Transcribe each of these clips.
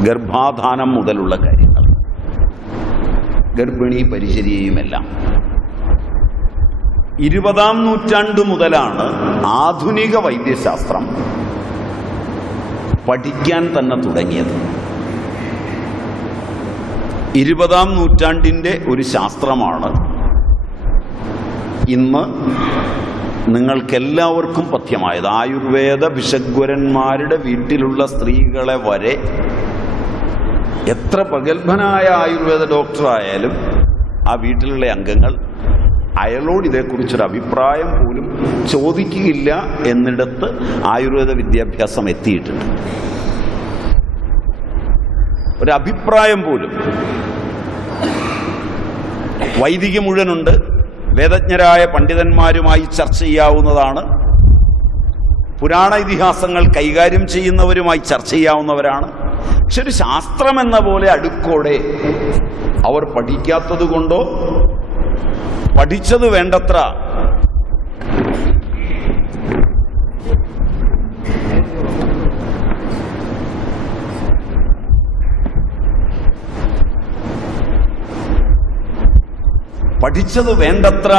ഗർഭാധാനം മുതലുള്ള കാര്യങ്ങൾ. ഗർഭിണി പരിചര്യയുമെല്ലാം. ഇരുപതാം നൂറ്റാണ്ട് മുതലാണ് ആധുനിക വൈദ്യശാസ്ത്രം പഠിക്കാൻ തന്നെ തുടങ്ങിയത്. ഇരുപതാം നൂറ്റാണ്ടിന്റെ ഒരു ശാസ്ത്രമാണ്. ഇന്ന് നിങ്ങൾക്കെല്ലാവർക്കും പഥ്യമായത്. ആയുർവേദ വിഷഗ്വരന്മാരുടെ വീട്ടിലുള്ള സ്ത്രീകളെ വരെ എത്ര പ്രഗത്ഭനായ ആയുർവേദ ഡോക്ടറായാലും ആ വീട്ടിലുള്ള അംഗങ്ങൾ അയാളോട് ഇതേക്കുറിച്ചൊരു അഭിപ്രായം പോലും ചോദിക്കുകയില്ല എന്നിടത്ത് ആയുർവേദ വിദ്യാഭ്യാസം എത്തിയിട്ടുണ്ട്. ഒരഭിപ്രായം പോലും. വൈദിക മുഴുവനുണ്ട്. വേദജ്ഞരായ പണ്ഡിതന്മാരുമായി ചർച്ച ചെയ്യാവുന്നതാണ്. പുരാണ ഇതിഹാസങ്ങൾ കൈകാര്യം ചെയ്യുന്നവരുമായി ചർച്ച ചെയ്യാവുന്നവരാണ്. പക്ഷെ ഒരു ശാസ്ത്രം എന്ന പോലെ അടുക്കോടെ അവർ പഠിക്കാത്തത് കൊണ്ടോ? പഠിച്ചത് വേണ്ടത്ര? പഠിച്ചത് വേണ്ടത്ര?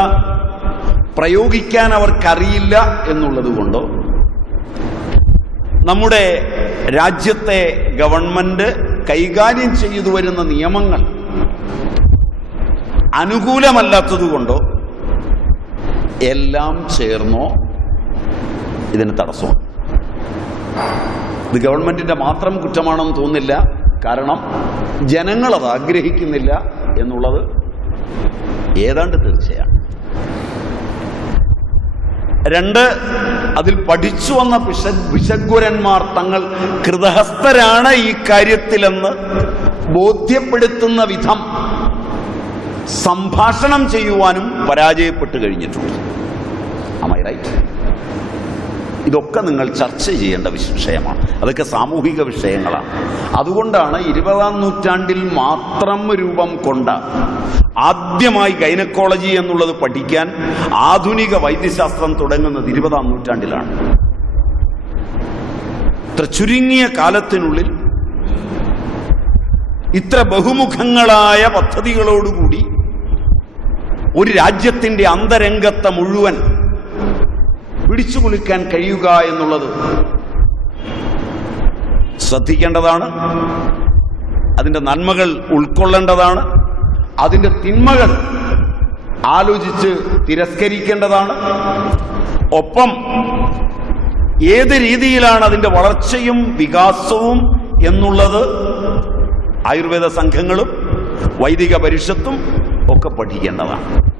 പ്രയോഗിക്കാൻ അവർക്കറിയില്ല എന്നുള്ളത് കൊണ്ടോ? നമ്മുടെ രാജ്യത്തെ ഗവൺമെന്റ് കൈകാര്യം ചെയ്തു വരുന്ന നിയമങ്ങൾ അനുകൂലമല്ലാത്തതുകൊണ്ടോ എല്ലാം ചേർന്നോ ഇതിന് തടസ്സമാണ്. ഇത് ഗവൺമെന്റിന്റെ മാത്രം കുറ്റമാണെന്ന് തോന്നില്ല കാരണം ജനങ്ങൾ അത് ആഗ്രഹിക്കുന്നില്ല എന്നുള്ളത് ഏതാണ്ട് തീർച്ചയാണ്. രണ്ട് അതിൽ പഠിച്ചു വന്ന പിശ വിശഗ്വരന്മാർ തങ്ങൾ കൃതഹസ്ഥരാണ് ഈ കാര്യത്തിലെന്ന് ബോധ്യപ്പെടുത്തുന്ന വിധം സംഭാഷണം ചെയ്യുവാനും പരാജയപ്പെട്ടു കഴിഞ്ഞിട്ടുണ്ട്. അമൈ റൈറ്റ് ഇതൊക്കെ നിങ്ങൾ ചർച്ച ചെയ്യേണ്ട വിഷയമാണ്. അതൊക്കെ സാമൂഹിക വിഷയങ്ങളാണ്. അതുകൊണ്ടാണ് ഇരുപതാം നൂറ്റാണ്ടിൽ മാത്രം രൂപം കൊണ്ട ആദ്യമായി ഗൈനക്കോളജി എന്നുള്ളത് പഠിക്കാൻ ആധുനിക വൈദ്യശാസ്ത്രം തുടങ്ങുന്നത് ഇരുപതാം നൂറ്റാണ്ടിലാണ്. ഇത്ര ചുരുങ്ങിയ കാലത്തിനുള്ളിൽ ഇത്ര ബഹുമുഖങ്ങളായ പദ്ധതികളോടുകൂടി ഒരു രാജ്യത്തിന്റെ അന്തരംഗത്തെ മുഴുവൻ പിടിച്ചു കുലുക്കാൻ കഴിയുക എന്നുള്ളത് ശ്രദ്ധിക്കേണ്ടതാണ്. അതിന്റെ നന്മകൾ ഉൾക്കൊള്ളേണ്ടതാണ്. അതിന്റെ തിന്മകൾ ആലോചിച്ച് തിരസ്കരിക്കേണ്ടതാണ്. ഒപ്പം ഏത് രീതിയിലാണ് അതിന്റെ വളർച്ചയും വികാസവും എന്നുള്ളത് ആയുർവേദ സംഘങ്ങളും വൈദിക പരിഷത്തും ഒക്കെ പഠിക്കേണ്ടതാണ്.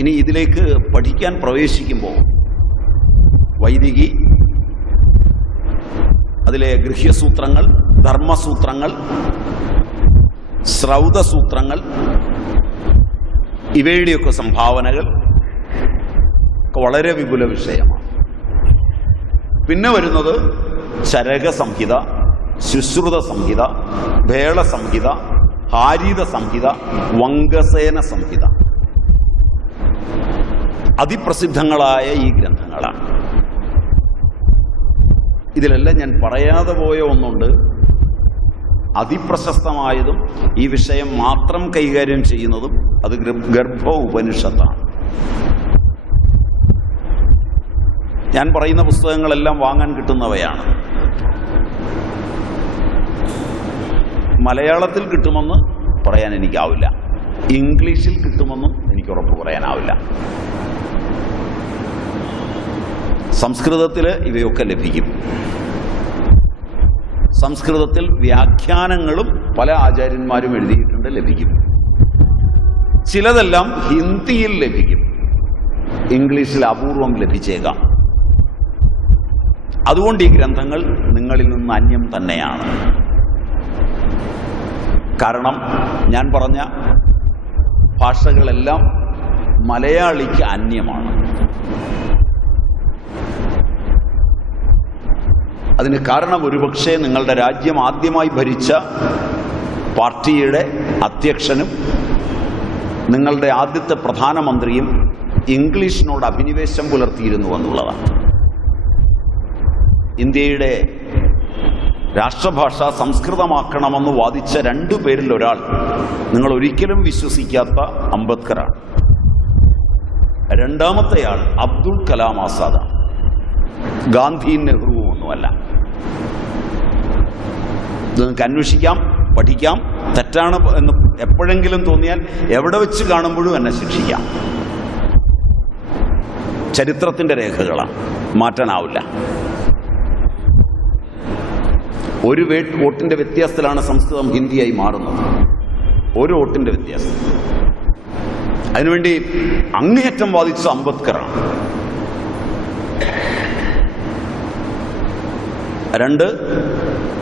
ഇനി ഇതിലേക്ക് പഠിക്കാൻ പ്രവേശിക്കുമ്പോൾ വൈദികി അതിലെ ഗൃഹ്യസൂത്രങ്ങൾ ധർമ്മസൂത്രങ്ങൾ ശ്രൗതസൂത്രങ്ങൾ ഇവയുടെയൊക്കെ സംഭാവനകൾ വളരെ വിപുല വിഷയമാണ്. പിന്നെ വരുന്നത് ചരക സംഹിത ശുശ്രുത സംഹിത ഭേള സംഹിത ഹാരിത സംഹിത വങ്കസേന സംഹിത അതിപ്രസിദ്ധങ്ങളായ ഈ ഗ്രന്ഥങ്ങളാണ്. ഇതിലെല്ലാം ഞാൻ പറയാതെ പോയ ഒന്നുണ്ട്. അതിപ്രശസ്തമായതും ഈ വിഷയം മാത്രം കൈകാര്യം ചെയ്യുന്നതും അത് ഗർഭ ഉപനിഷത്താണ് ഞാൻ പറയുന്ന പുസ്തകങ്ങളെല്ലാം വാങ്ങാൻ കിട്ടുന്നവയാണ്. മലയാളത്തിൽ കിട്ടുമെന്ന് പറയാൻ എനിക്കാവില്ല. ഇംഗ്ലീഷിൽ കിട്ടുമെന്നും എനിക്ക് ഉറപ്പ് പറയാനാവില്ല. സംസ്കൃതത്തിൽ ഇവയൊക്കെ ലഭിക്കും. സംസ്കൃതത്തിൽ വ്യാഖ്യാനങ്ങളും പല ആചാര്യന്മാരും എഴുതിയിട്ടുണ്ട് ലഭിക്കും. ചിലതെല്ലാം ഹിന്ദിയിൽ ലഭിക്കും. ഇംഗ്ലീഷിൽ അപൂർവം ലഭിച്ചേക്കാം. അതുകൊണ്ട് ഈ ഗ്രന്ഥങ്ങൾ നിങ്ങളിൽ നിന്ന് അന്യം തന്നെയാണ്. കാരണം ഞാൻ പറഞ്ഞ ഭാഷകളെല്ലാം മലയാളിക്ക് അന്യമാണ്. അതിന് കാരണം ഒരുപക്ഷെ നിങ്ങളുടെ രാജ്യം ആദ്യമായി ഭരിച്ച പാർട്ടിയുടെ അധ്യക്ഷനും നിങ്ങളുടെ ആദ്യത്തെ പ്രധാനമന്ത്രിയും ഇംഗ്ലീഷിനോട് അഭിനിവേശം പുലർത്തിയിരുന്നു എന്നുള്ളതാണ്. ഇന്ത്യയുടെ രാഷ്ട്രഭാഷ സംസ്കൃതമാക്കണമെന്ന് വാദിച്ച രണ്ടു പേരിൽ ഒരാൾ നിങ്ങൾ ഒരിക്കലും വിശ്വസിക്കാത്ത അംബേദ്കറാണ്. രണ്ടാമത്തെയാൾ അബ്ദുൾ കലാം ആസാദാണ് ഗാന്ധിയും നെഹ്റുവും ഒന്നുമല്ല നിങ്ങൾക്ക് അന്വേഷിക്കാം പഠിക്കാം തെറ്റാണ് എന്ന് എപ്പോഴെങ്കിലും തോന്നിയാൽ എവിടെ വെച്ച് കാണുമ്പോഴും എന്നെ ശിക്ഷിക്കാം. ചരിത്രത്തിന്റെ രേഖകളാണ് മാറ്റാനാവില്ല. ഒരു വേ വോട്ടിന്റെ വ്യത്യാസത്തിലാണ് സംസ്കൃതം ഹിന്ദിയായി മാറുന്നത്. ഒരു വോട്ടിന്റെ വ്യത്യാസം. അതിനുവേണ്ടി അങ്ങേയറ്റം വാദിച്ച അംബേദ്കറാണ്. രണ്ട്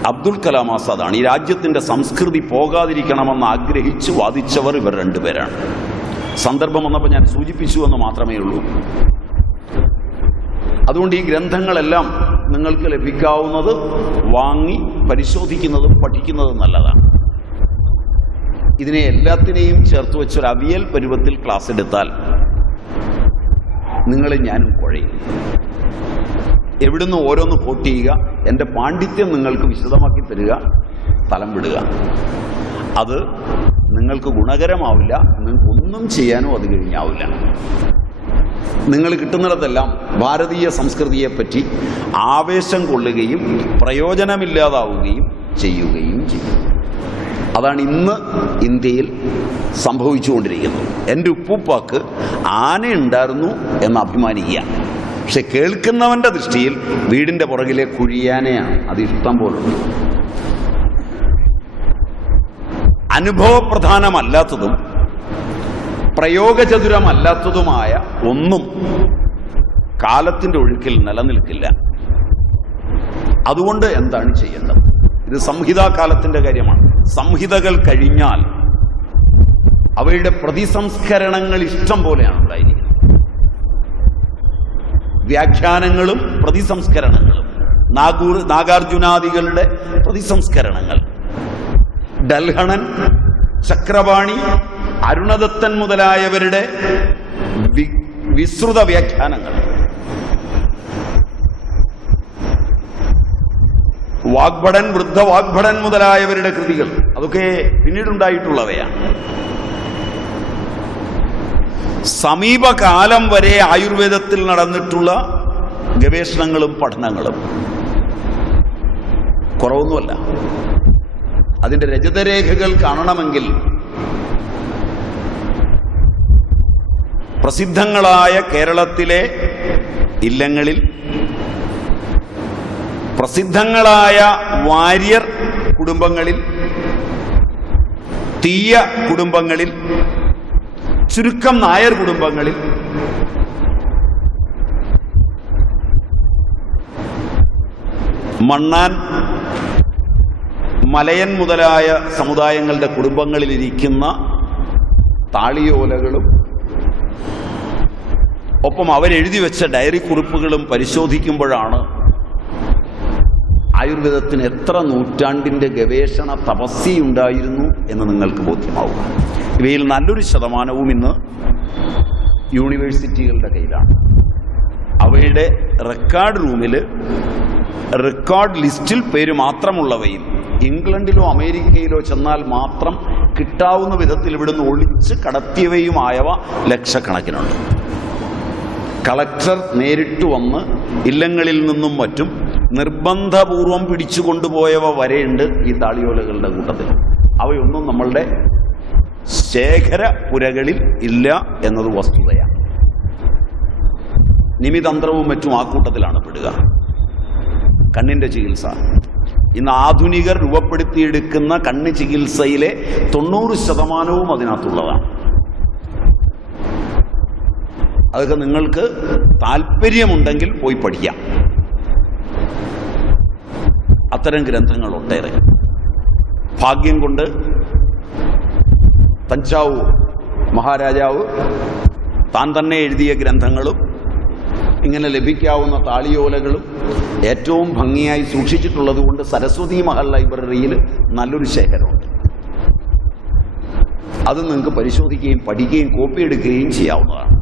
അബ്ദുൽ കലാം ആസാദാണ്. ഈ രാജ്യത്തിന്റെ സംസ്കൃതി പോകാതിരിക്കണമെന്ന് ആഗ്രഹിച്ച് വാദിച്ചവർ ഇവർ രണ്ടുപേരാണ്. സന്ദർഭം വന്നപ്പോൾ ഞാൻ സൂചിപ്പിച്ചു എന്ന് മാത്രമേ ഉള്ളൂ. അതുകൊണ്ട് ഈ ഗ്രന്ഥങ്ങളെല്ലാം നിങ്ങൾക്ക് ലഭിക്കാവുന്നത് വാങ്ങി പരിശോധിക്കുന്നതും പഠിക്കുന്നതും നല്ലതാണ്. ഇതിനെ എല്ലാത്തിനെയും ചേർത്ത് വെച്ചൊരു അവിയൽ പരുവത്തിൽ ക്ലാസ് എടുത്താൽ നിങ്ങളെ ഞാനും കുഴയും. എവിടുന്ന് ഓരോന്ന് കോട്ട് ചെയ്യുക എന്റെ പാണ്ഡിത്യം നിങ്ങൾക്ക് വിശദമാക്കി തരിക തലം വിടുക. അത് നിങ്ങൾക്ക് ഗുണകരമാവില്ല നിങ്ങൾക്ക് ഒന്നും ചെയ്യാനോ അത് കഴിഞ്ഞാവില്ല. നിങ്ങൾ കിട്ടുന്നിടത്തെല്ലാം ഭാരതീയ സംസ്കൃതിയെപ്പറ്റി ആവേശം കൊള്ളുകയും പ്രയോജനമില്ലാതാവുകയും ചെയ്യുകയും ചെയ്യും. അതാണ് ഇന്ന് ഇന്ത്യയിൽ സംഭവിച്ചുകൊണ്ടിരിക്കുന്നത്. എന്റെ ഉപ്പൂപ്പാക്ക് ആനയുണ്ടായിരുന്നു എന്ന് അഭിമാനിക്കുക. പക്ഷെ കേൾക്കുന്നവന്റെ ദൃഷ്ടിയിൽ വീടിന്റെ പുറകിലെ കുഴിയാനയാണ്. അത് ഇഷ്ടം പോലുണ്ട് അനുഭവപ്രധാനമല്ലാത്തതും പ്രയോഗചതുരമല്ലാത്തതുമായ ഒന്നും കാലത്തിന്റെ ഒഴുക്കിൽ നിലനിൽക്കില്ല. അതുകൊണ്ട് എന്താണ് ചെയ്യേണ്ടത്? ഇത് സംഹിതാകാലത്തിന്റെ കാര്യമാണ്. സംഹിതകൾ കഴിഞ്ഞാൽ അവയുടെ പ്രതിസംസ്കരണങ്ങൾ ഇഷ്ടം പോലെയാണ് ഉണ്ടായിരിക്കുന്നത്. വ്യാഖ്യാനങ്ങളും പ്രതിസംസ്കരണങ്ങളും. നാഗൂർ നാഗാർജുനാദികളുടെ പ്രതിസംസ്കരണങ്ങൾ. ഡൽഹണൻ ചക്രവാണി അരുണദത്തൻ മുതലായവരുടെ വിസ്തൃത വ്യാഖ്യാനങ്ങൾ. വാഗ്ഭടൻ വൃദ്ധ വാഗ്ഭടൻ മുതലായവരുടെ കൃതികൾ. അതൊക്കെ പിന്നീടുണ്ടായിട്ടുള്ളവയാണ്. സമീപകാലം വരെ ആയുർവേദത്തിൽ നടന്നിട്ടുള്ള ഗവേഷണങ്ങളും പഠനങ്ങളും. കുറവൊന്നുമല്ല. അതിന്റെ രജതരേഖകൾ കാണണമെങ്കിൽ പ്രസിദ്ധങ്ങളായ കേരളത്തിലെ ഇല്ലങ്ങളിൽ പ്രസിദ്ധങ്ങളായ വാര്യർ കുടുംബങ്ങളിൽ തീയ കുടുംബങ്ങളിൽ ചുരുക്കം നായർ കുടുംബങ്ങളിൽ മണ്ണാൻ മലയൻ മുതലായ സമുദായങ്ങളുടെ കുടുംബങ്ങളിലിരിക്കുന്ന താളിയോലകളും ഒപ്പം അവരെഴുതി വെച്ച ഡയറി കുറിപ്പുകളും പരിശോധിക്കുമ്പോഴാണ് ആയുർവേദത്തിന് എത്ര നൂറ്റാണ്ടിന്റെ ഗവേഷണ തപസ്സിയുണ്ടായിരുന്നു എന്ന് നിങ്ങൾക്ക് ബോധ്യമാവുക. ഇവയിൽ നല്ലൊരു ശതമാനവും ഇന്ന് യൂണിവേഴ്സിറ്റികളുടെ കയ്യിലാണ്. അവയുടെ റെക്കോർഡ് റൂമിൽ റെക്കോർഡ് ലിസ്റ്റിൽ പേര് മാത്രമുള്ളവയും ഇംഗ്ലണ്ടിലോ അമേരിക്കയിലോ ചെന്നാൽ മാത്രം കിട്ടാവുന്ന വിധത്തിൽ ഇവിടുന്ന് ഒളിച്ച് കടത്തിയവയുമായവ ലക്ഷക്കണക്കിനുണ്ട്. കളക്ടർ നേരിട്ട് വന്ന് ഇല്ലങ്ങളിൽ നിന്നും മറ്റും നിർബന്ധപൂർവം പിടിച്ചു കൊണ്ടുപോയവ വരെയുണ്ട് ഈ താളിയോലകളുടെ കൂട്ടത്തിൽ. അവയൊന്നും നമ്മളുടെ ശേഖര പുരകളിൽ ഇല്ല എന്നത് വസ്തുതയാണ്. നിമിതന്ത്രവും മറ്റും ആ കൂട്ടത്തിലാണ് പെടുക. കണ്ണിന്റെ ചികിത്സ. ഇന്ന് ആധുനികർ രൂപപ്പെടുത്തിയെടുക്കുന്ന കണ്ണ് ചികിത്സയിലെ തൊണ്ണൂറ് ശതമാനവും അതിനകത്തുള്ളതാണ്. അതൊക്കെ നിങ്ങൾക്ക് താല്പര്യമുണ്ടെങ്കിൽ പോയി പഠിക്കാം. അത്തരം ഗ്രന്ഥങ്ങൾ ഒട്ടേറെ. ഭാഗ്യം കൊണ്ട് തഞ്ചാവൂർ മഹാരാജാവ് താൻ തന്നെ എഴുതിയ ഗ്രന്ഥങ്ങളും ഇങ്ങനെ ലഭിക്കാവുന്ന താളിയോലകളും ഏറ്റവും ഭംഗിയായി സൂക്ഷിച്ചിട്ടുള്ളത് കൊണ്ട് സരസ്വതി മഹൽ ലൈബ്രറിയിൽ നല്ലൊരു ശേഖരമുണ്ട്. അത് നിങ്ങൾക്ക് പരിശോധിക്കുകയും പഠിക്കുകയും കോപ്പി എടുക്കുകയും ചെയ്യാവുന്നതാണ്.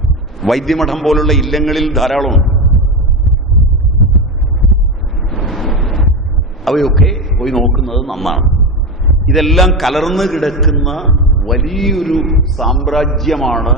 വൈദ്യമഠം പോലുള്ള ഇല്ലങ്ങളിൽ ധാരാളമുണ്ട്. അവയൊക്കെ പോയി നോക്കുന്നത് നന്നാണ്. ഇതെല്ലാം കലർന്നു കിടക്കുന്ന വലിയൊരു സാമ്രാജ്യമാണ്